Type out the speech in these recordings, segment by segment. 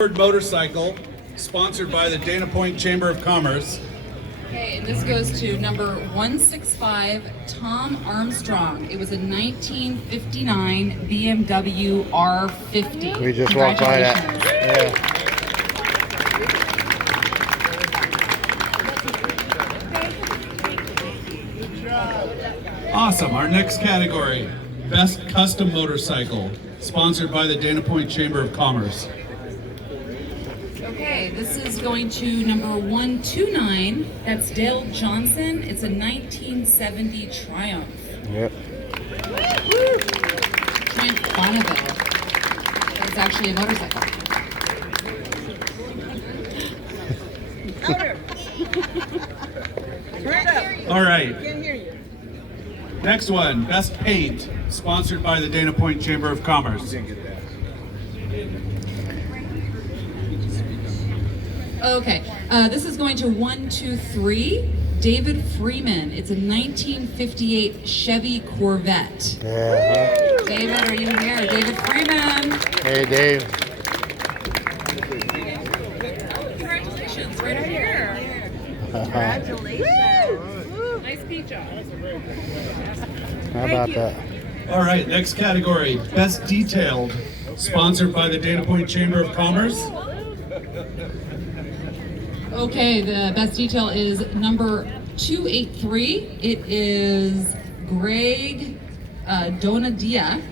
Motorcycle, sponsored by the Dana Point Chamber of Commerce. Okay, and this goes to number 165, Tom Armstrong. It was a 1959 BMW R50. We just walked by that. Yeah. Awesome. Our next category, Best Custom Motorcycle, sponsored by the Dana Point Chamber of Commerce. Okay, this is going to number 129. That's Dale Johnson. It's a 1970 Triumph. Yep. Triumph Bonneville. It's actually a motorcycle. All right. Next one, Best Paint, sponsored by the Dana Point Chamber of Commerce. Okay, this is going to 123, David Freeman. It's a 1958 Chevy Corvette. Yeah. David, are you here? David Freeman. Hey, Dave. Congratulations, right here. Congratulations. Nice paint job. How about that? All right, next category, Best Detailed, sponsored by the Dana Point Chamber of Commerce. Okay, the best detail is number 283. It is Greg Donadia,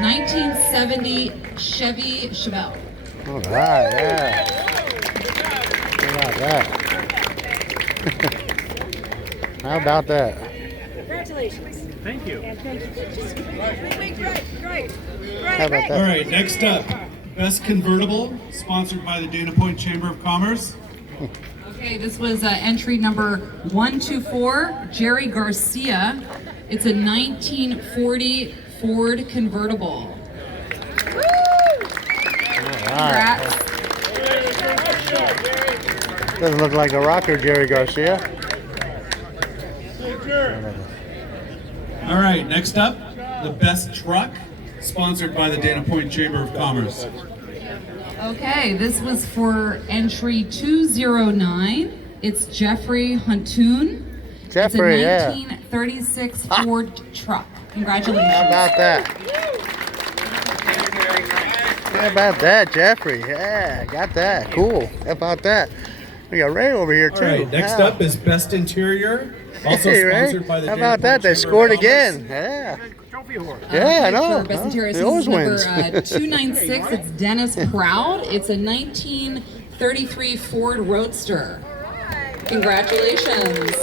1970 Chevy Chevelle. All right, yeah. How about that? How about that? Congratulations. Thank you. And thank you. Great. How about All that? right, next up, Best Convertible, sponsored by the Dana Point Chamber of Commerce. Okay, this was entry number 124, Jerry Garcia. It's a 1940 Ford convertible. Congrats. Doesn't look like the rocker, Jerry Garcia. All right, next up, the Best Truck, sponsored by the Dana Point Chamber of Commerce. Okay, this was for entry 209. It's Jeffery Hoontun. Jeffrey, it's a yeah. 1936 Ford truck. Congratulations. How about that? How about that, Jeffrey? Yeah, got that. Cool. How about that? We got Ray over here, too. All right, next up is Best Interior, also Hey, Ray. sponsored by the How Dana about that? Point They Chamber scored of Commerce. again. Yeah. Yeah, I know. For Best Interior, He this always is number wins. 296. It's Dennis Proud. It's a 1933 Ford Roadster. Congratulations.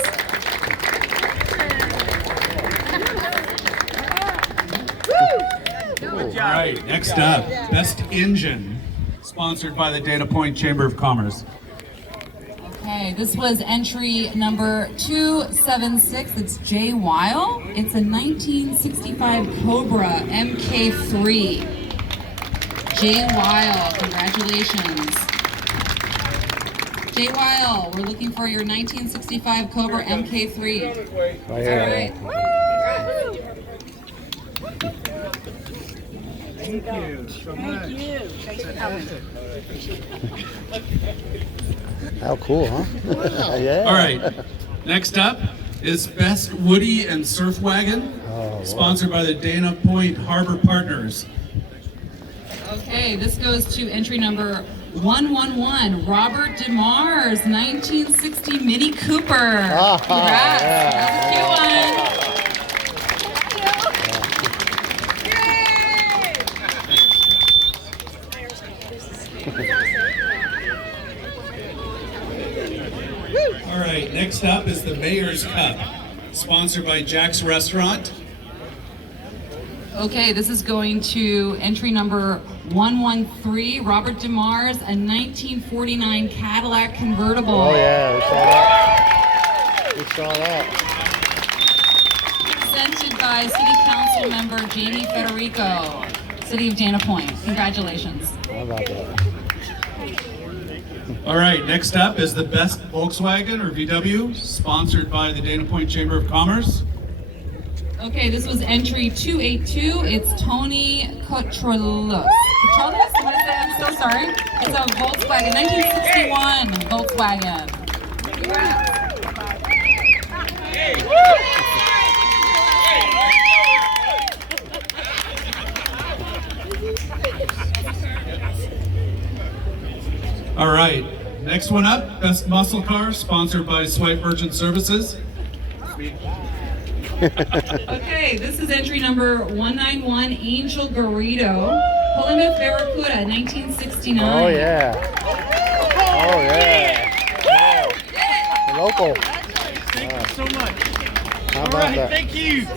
All right, next up, Best Engine, sponsored by the Dana Point Chamber of Commerce. Okay, this was entry number 276. It's Jay Weil. It's a 1965 Cobra MK3. Jay Weil, congratulations. Jay Weil, we're looking for your 1965 Cobra MK3. Oh, All yeah. right. Thank you. Thanks for coming. How cool, huh? Yeah. All right, next up is Best Woody and Surf Wagon, sponsored by the Dana Point Harbor Partners. Okay, this goes to entry number 111, Robert DeMars, 1960 Mini Cooper. Congrats. yeah. That's a cute one. All right, next up is the Mayor's Cup, sponsored by Jack's Restaurant. Okay, this is going to entry number 113, Robert DeMars, a 1949 Cadillac convertible. Oh, yeah. We saw that. We saw that. Presented by City Council member Jamie Federico, City of Dana Point. Congratulations. How about that? All right, next up is the Best Volkswagen or VW, sponsored by the Dana Point Chamber of Commerce. Okay, this was entry 282. It's Tony Cotrolos. Cotrolos? What is that? I'm so sorry. It's a Volkswagen, 1961 Volkswagen. All right, next one up, best muscle car, sponsored by Swipe Merchant Services. Okay, this is entry number 191, Angel Garrido, Plymouth Barracuda, 1969. Oh yeah. Oh yeah. Yeah. Local. Thank you so much. How All about right, that? thank you.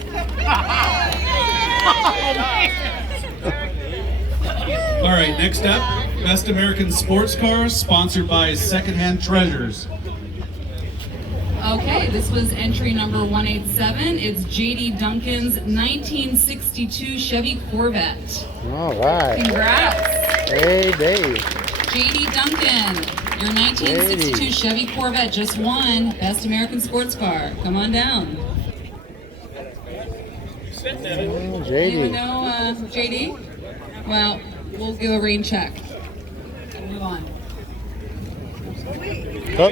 All right, next up, best American sports car, sponsored by Secondhand Treasures. Okay, this was entry number 187. It's J.D. Duncan's 1962 Chevy Corvette. All right. Congrats, Hey Dave. J.D. Duncan. Your 1962 Chevy Corvette just won Best American Sports Car. Come on down. Oh, Anyone JD. know J.D.? Well, we'll give a rain check and move on. Oh.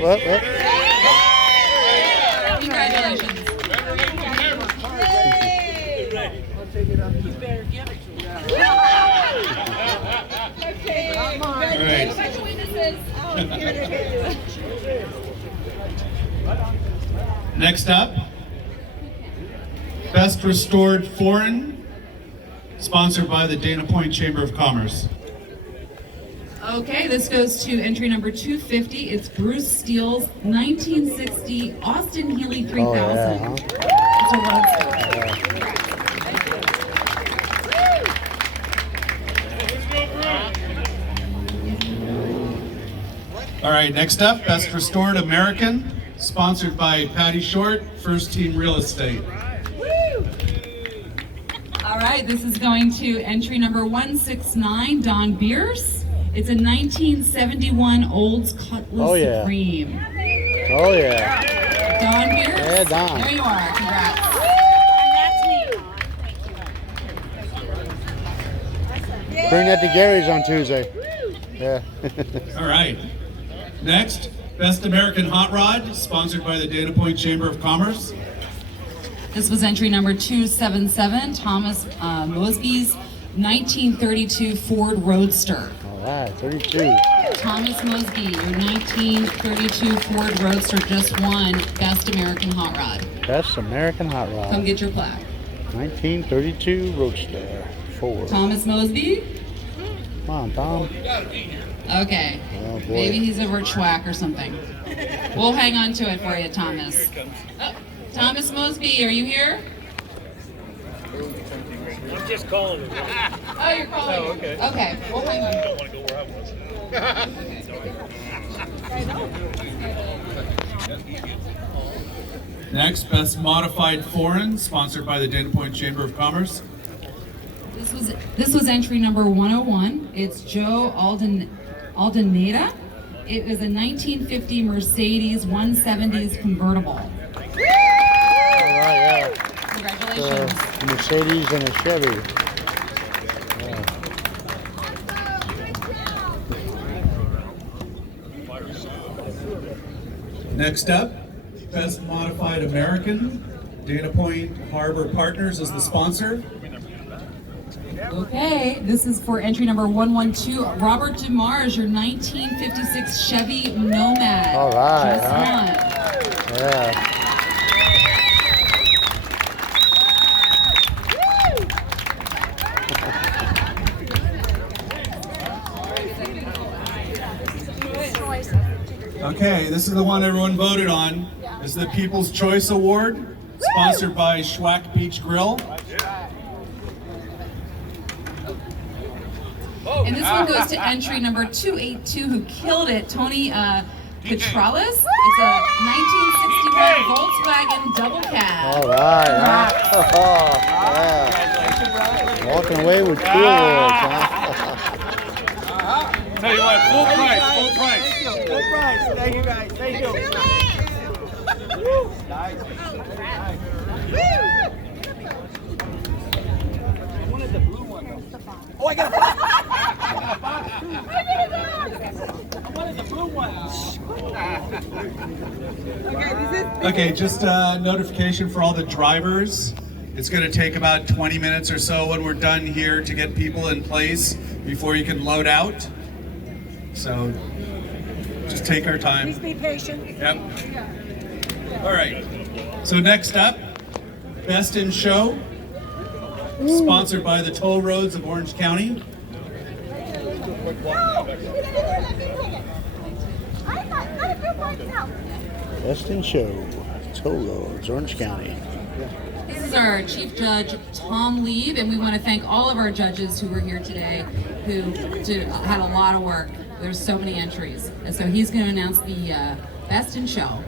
Congratulations. All right. Next up, best restored foreign, sponsored by the Dana Point Chamber of Commerce. Okay, this goes to entry number 250. It's Bruce Steele's 1960 Austin Healey 3000. Oh, yeah, huh? It's a roadster. All right, next up, best restored American, sponsored by Patty Short, First Team Real Estate. All right, this is going to entry number 169, Don Bierce. It's a 1971 Olds Cutlass Oh, yeah. Supreme. Oh yeah. Don Bierce? Yeah, Don. There you are, congrats. Bring that to Gary's on Tuesday. Yeah. All right. Next, best American hot rod, sponsored by the Dana Point Chamber of Commerce. This was entry number 277, Thomas Mosby's 1932 Ford Roadster. All right. 32. Thomas Mosby, your 1932 Ford Roadster just won Best American Hot Rod. Best American hot Come rod. get your plaque. 1932 Roadster. Ford. Thomas Mosby? Come on, Tom. Okay. Oh, boy. Maybe he's over at Schwack or something. We'll hang on to it for you, Thomas. Oh, Thomas Mosby, are you here? I'm just calling it. Oh, you're calling. Oh, okay. Okay, we'll hang on. I don't want to go where I was. Next, best modified foreign, sponsored by the Dana Point Chamber of Commerce. This was entry number 101. It's Joe Aldeneda. It was a 1950 Mercedes 170s convertible. All right, yeah. Congratulations. A Mercedes and a Chevy. Next up, best modified American, Dana Point Harbor Partners is the sponsor. Okay, this is for entry number 112. Robert DeMars, your 1956 Chevy Nomad. All right, Just huh? won. Yeah. Okay, this is the one everyone voted on. This is the People's Choice Award, sponsored by Schwack Beach Grill. And this one goes to entry number 282, who killed it, Tony Petralis. It's a 1961 Volkswagen double cab. All right. Huh? Oh, yeah. Walking away with 2 awards, huh? Tell you what, full price, full price. Full price. Thank you guys. Thank you. I wanted the blue one though. Oh, I got it. Okay, just a notification for all the drivers. It's going to take about 20 minutes or so when we're done here to get people in place before you can load out. So just take our time. Please be patient. Yep. All right. So next up, Best in Show, sponsored by the Toll Roads of Orange County. Best in Show, Toll Roads, Orange County. This is our Chief Judge, Tom Lieb, and we want to thank all of our judges who were here today who had a lot of work. There's so many entries. And so he's going to announce the Best in Show.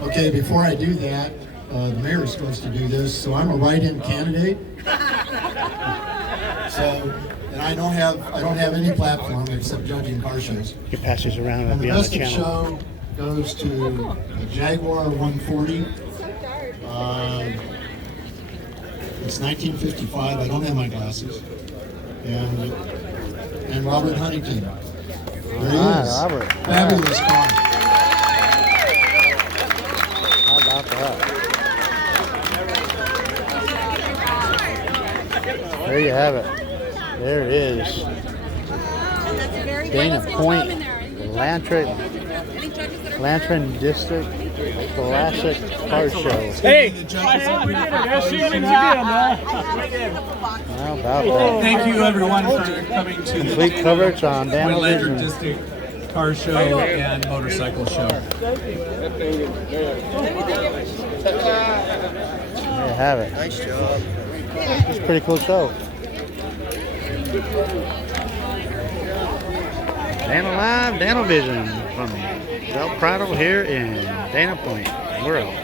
Okay, before I do that, the mayor is supposed to do this, so I'm a write-in candidate. And I don't have any platform except judging car shows. You can pass these around and And the be on the best in channel. show goes to a Jaguar 140. It's 1955. I don't have my glasses. And Robert Huntington. There he Ah, is. Robert. Fabulous car. How about that? There you have it. There it is. Dana Point, Lantern District Classic Car Show. Hey, I think we did it. Yes, you did, man. How about that? Thank you everyone for coming to the Complete coverage on Dana Lantern Vision. District Car Show and Motorcycle Show. There you have it. Nice job. It's a pretty cool show. Dana Live, Dana Vision from Prado here in Dana Point. We're out.